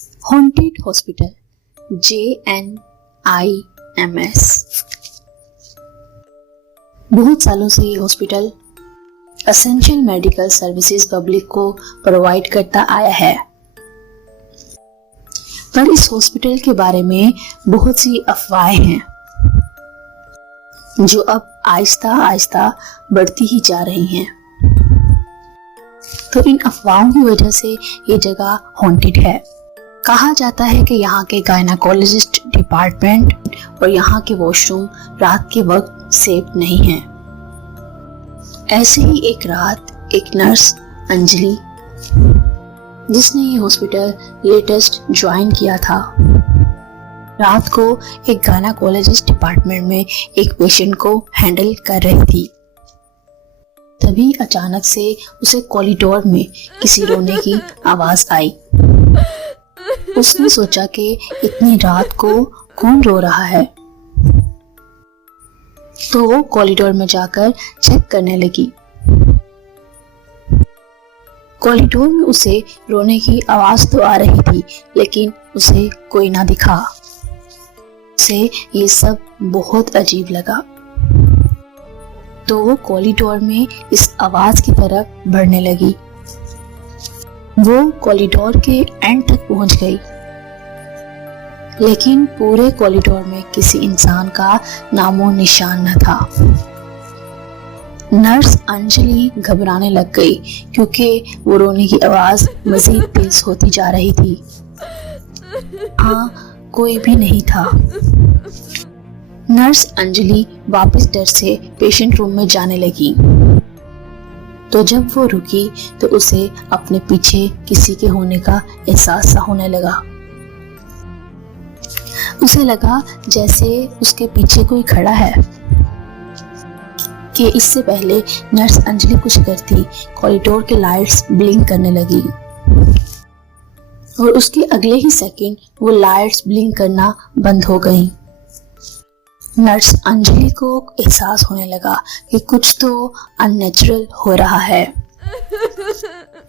Haunted hospital JNIMS। बहुत सालों से ये hospital essential medical services public को प्रोवाइड करता आया है, पर इस हॉस्पिटल के बारे में बहुत सी अफवाहें हैं जो अब आहिस्ता आहिस्ता बढ़ती ही जा रही हैं। तो इन अफवाहों की वजह से ये जगह हॉन्टेड है। कहा जाता है कि यहाँ के गायनाकोलॉजिस्ट डिपार्टमेंट और यहाँ के वॉशरूम रात के वक्त सेफ नहीं हैं। ऐसे ही एक रात एक नर्स अंजलि, जिसने ये हॉस्पिटल लेटेस्ट ज्वाइन किया था, रात को एक गायनाकोलॉजिस्ट डिपार्टमेंट में एक पेशेंट को हैंडल कर रही थी। तभी अचानक से उसे कॉरिडोर में किसी रोने की आवाज आई। उसने सोचा कि इतनी रात को कौन रो रहा है, तो वो कॉरिडोर में जाकर चेक करने लगी। कॉरिडोर में उसे रोने की आवाज तो आ रही थी, लेकिन उसे कोई ना दिखा। उसे ये सब बहुत अजीब लगा, तो वो कॉरिडोर में इस आवाज की तरफ बढ़ने लगी। वो कॉरिडोर के एंड तक पहुंच गई, लेकिन पूरे कॉरिडोर में किसी इंसान का नामो निशान न था। नर्स अंजलि घबराने लग गई, क्योंकि वो रोने की आवाज मजीद तेज होती जा रही थी। हाँ, कोई भी नहीं था। नर्स अंजलि वापस डर से पेशेंट रूम में जाने लगी। तो जब वो रुकी तो उसे अपने पीछे किसी के होने का एहसास सा होने लगा। उसे लगा जैसे उसके पीछे कोई खड़ा है। कि इससे पहले नर्स अंजलि कुछ करती, कॉरिडोर के लाइट्स ब्लिंक करने लगी और उसके अगले ही सेकंड वो लाइट्स ब्लिंक करना बंद हो गई। नर्स अंजलि को एहसास होने लगा कि कुछ तो अननेचुरल हो रहा है।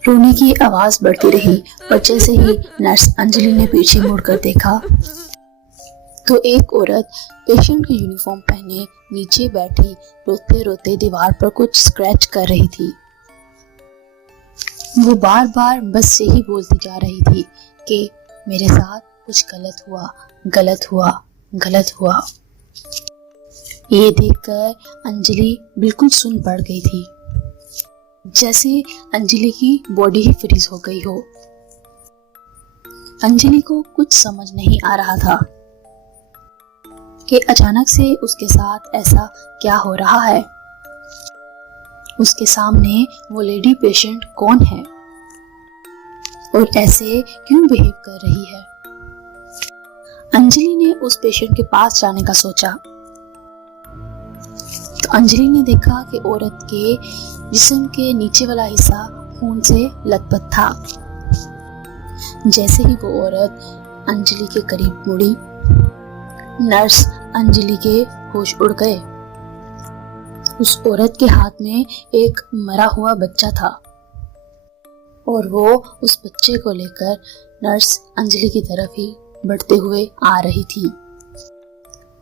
रोने की आवाज बढ़ती रही और जैसे ही नर्स अंजलि ने पीछे मुड़कर देखा तो एक औरत पेशेंट की यूनिफॉर्म पहने नीचे बैठी रोते रोते दीवार पर कुछ स्क्रैच कर रही थी। वो बार बार बस यही बोलती जा रही थी कि मेरे साथ कुछ गलत हुआ, गलत हुआ, गलत हुआ। ये देखकर अंजलि बिल्कुल सुन पड़ गई थी, जैसे अंजलि की बॉडी ही फ्रीज हो गई हो। अंजलि को कुछ समझ नहीं आ रहा था कि अचानक से उसके साथ ऐसा क्या हो रहा है। उसके सामने वो लेडी पेशेंट कौन है और ऐसे क्यों बिहेव कर रही है। अंजलि ने उस पेशेंट के पास जाने का सोचा तो अंजलि ने देखा कि औरत के जिस्म के नीचे वाला हिस्सा खून से लथपथ था। जैसे ही वो औरत अंजलि के करीब मुड़ी, नर्स अंजलि के होश उड़ गए। उस औरत के हाथ में एक मरा हुआ बच्चा था और वो उस बच्चे को लेकर नर्स अंजलि की तरफ ही बढ़ते हुए आ रही थी।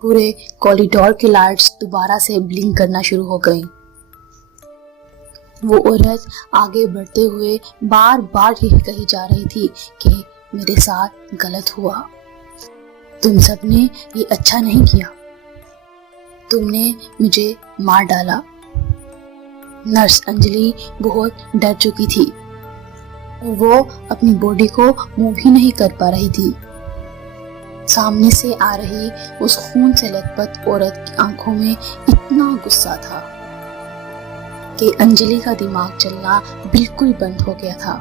पूरे कॉरिडोर की लाइट्स दोबारा से ब्लिंक करना शुरू हो गई। वो औरत आगे बढ़ते हुए बार बार यही कही जा रही थी कि मेरे साथ गलत हुआ, तुम सबने ये अच्छा नहीं किया, तुमने मुझे मार डाला। नर्स अंजलि बहुत डर चुकी थी और वो अपनी बॉडी को मूव ही नहीं कर पा रही थी। सामने से आ रही उस खून से लथपथ औरत की आंखों में इतना गुस्सा था कि अंजलि का दिमाग चलना बिल्कुल बंद हो गया था।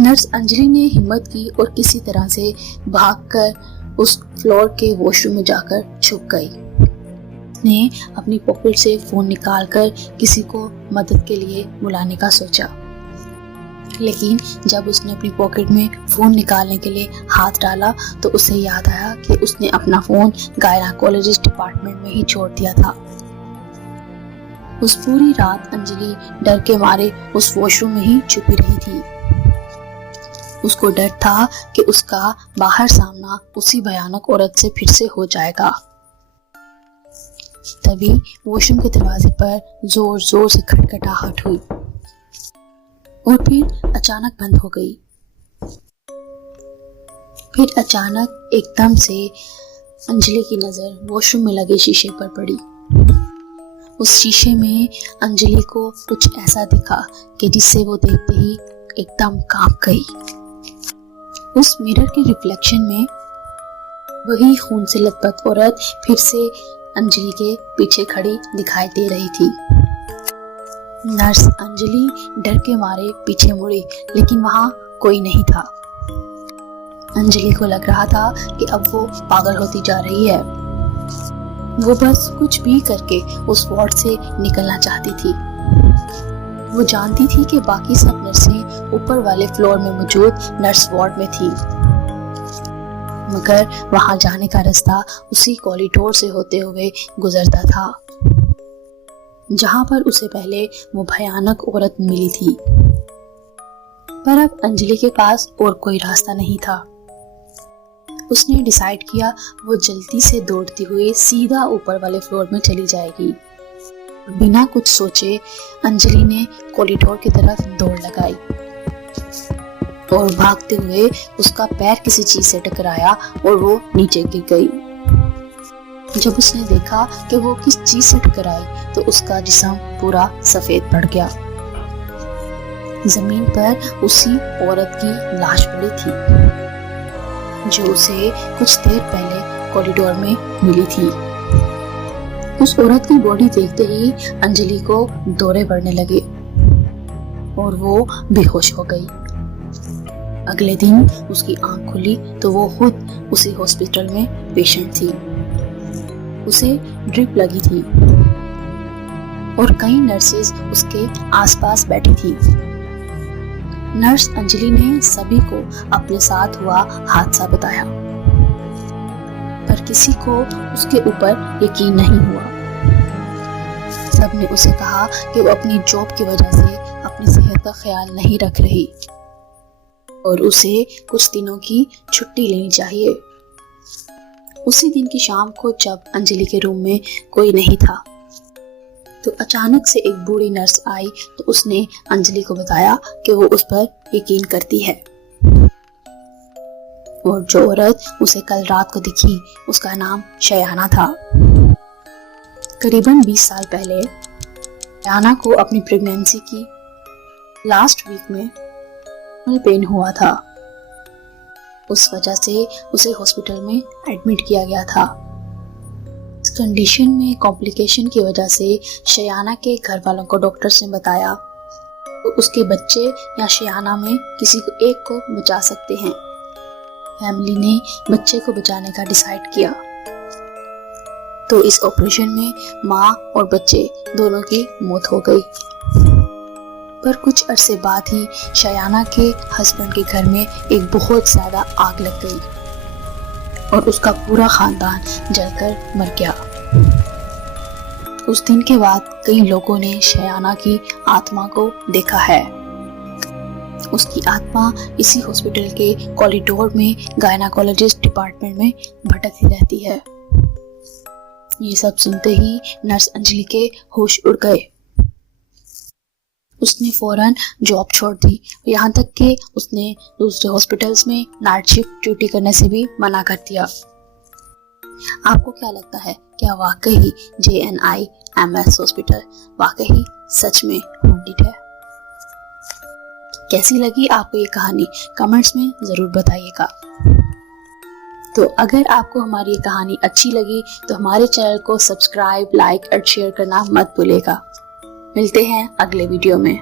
नर्स अंजलि ने हिम्मत की और किसी तरह से भागकर उस फ्लोर के वॉशरूम में जाकर छुप गई। उसने अपनी पॉकेट से फोन निकालकर किसी को मदद के लिए बुलाने का सोचा, लेकिन जब उसने अपनी पॉकेट में फोन निकालने के लिए हाथ डाला तो उसे याद आया कि उसने अपना फोन गायनाकोलॉजिस्ट डिपार्टमेंट में ही छोड़ दिया था। उस पूरी रात अंजलि डर के मारे उस वॉशरूम में ही छुपी रही थी। उसको डर था कि उसका बाहर सामना उसी भयानक औरत से फिर से हो जाएगा। तभी वॉशरूम के दरवाजे पर जोर जोर से खटखटाहट हुई और फिर अचानक बंद हो गई। फिर अचानक एकदम से अंजलि की नजर वॉशरूम में लगे शीशे पर पड़ी। उस शीशे में अंजलि को कुछ ऐसा दिखा कि जिससे वो देखते ही एकदम कांप गई। उस मिरर के रिफ्लेक्शन में वही खून से लथपथ औरत फिर से अंजलि के पीछे खड़ी दिखाई दे रही थी। नर्स अंजलि डर के मारे पीछे मुड़ी, लेकिन वहां कोई नहीं था। अंजलि को लग रहा था कि अब वो पागल होती जा रही है। वो बस कुछ भी करके उस वार्ड से निकलना चाहती थी। वो जानती थी कि बाकी सब नर्सें ऊपर वाले फ्लोर में मौजूद नर्स वार्ड में थी, मगर वहां जाने का रास्ता उसी कॉरिडोर से होते हुए गुजरता था जहां पर उसे पहले वो भयानक औरत मिली थी। पर अब अंजलि के पास और कोई रास्ता नहीं था। उसने डिसाइड किया वो जल्दी से दौड़ती हुई सीधा ऊपर वाले फ्लोर में चली जाएगी। बिना कुछ सोचे अंजलि ने कॉरिडोर की तरफ दौड़ लगाई और भागते हुए उसका पैर किसी चीज से टकराया और वो नीचे गिर गई। जब उसने देखा कि वो किस चीज से टकराई तो उसका जिस्म पूरा सफेद पड़ गया। जमीन पर उसी औरत की लाश पड़ी थी जो उसे कुछ देर पहले कॉरिडोर में मिली थी। उस औरत की बॉडी देखते ही अंजलि को दौरे बढ़ने लगे और वो बेहोश हो गई। अगले दिन उसकी आंख खुली तो वो खुद उसी हॉस्पिटल में पेशेंट थी। उसे ड्रिप लगी थी और कई नर्सेज उसके आसपास बैठी थी। नर्स अंजलि ने सभी को अपने साथ हुआ हादसा बताया, पर किसी को उसके ऊपर यकीन नहीं हुआ। सबने उसे कहा कि वो अपनी जॉब की वजह से अपनी सेहत का ख्याल नहीं रख रही और उसे कुछ दिनों की छुट्टी लेनी चाहिए। उसी दिन की शाम को जब अंजलि के रूम में कोई नहीं था तो अचानक से एक बूढ़ी नर्स आई तो उसने अंजलि को बताया कि वो उस पर यकीन करती है और जो औरत उसे कल रात को दिखी उसका नाम शयाना था। करीबन 20 साल पहले शयाना को अपनी प्रेगनेंसी की लास्ट वीक में पेन हुआ था। उस वजह से उसे हॉस्पिटल में एडमिट किया गया था। इस कंडीशन में कॉम्प्लिकेशन की वजह से शयाना के घर वालों को डॉक्टर्स ने बताया तो उसके बच्चे या शयाना में किसी को एक को बचा सकते हैं। फैमिली ने बच्चे को बचाने का डिसाइड किया तो इस ऑपरेशन में माँ और बच्चे दोनों की मौत हो गई। पर कुछ अरसे बाद ही शयाना के हस्बैंड के घर में एक बहुत ज्यादा आग लग गई और उसका पूरा खानदान जलकर मर गया। उस दिन के बाद कई लोगों ने शयाना की आत्मा को देखा है। उसकी आत्मा इसी हॉस्पिटल के कॉरिडोर में गायनाकोलॉजिस्ट डिपार्टमेंट में भटकती रहती है। ये सब सुनते ही नर्स अंजलि के होश उड़ गए। उसने फौरन जॉब छोड़ दी, यहाँ तक कि उसने दूसरे हॉस्पिटल्स में नाइट शिफ्ट ड्यूटी करने से भी मना कर दिया। आपको क्या लगता है, क्या वाकई JNIMS हॉस्पिटल वाकई सच में हॉन्टेड है? कैसी लगी आपको ये कहानी कमेंट्स में जरूर बताइएगा। तो अगर आपको हमारी ये कहानी अच्छी लगी तो हमारे चैनल को सब्सक्राइब, लाइक और शेयर करना मत भूलिएगा। मिलते हैं अगले वीडियो में।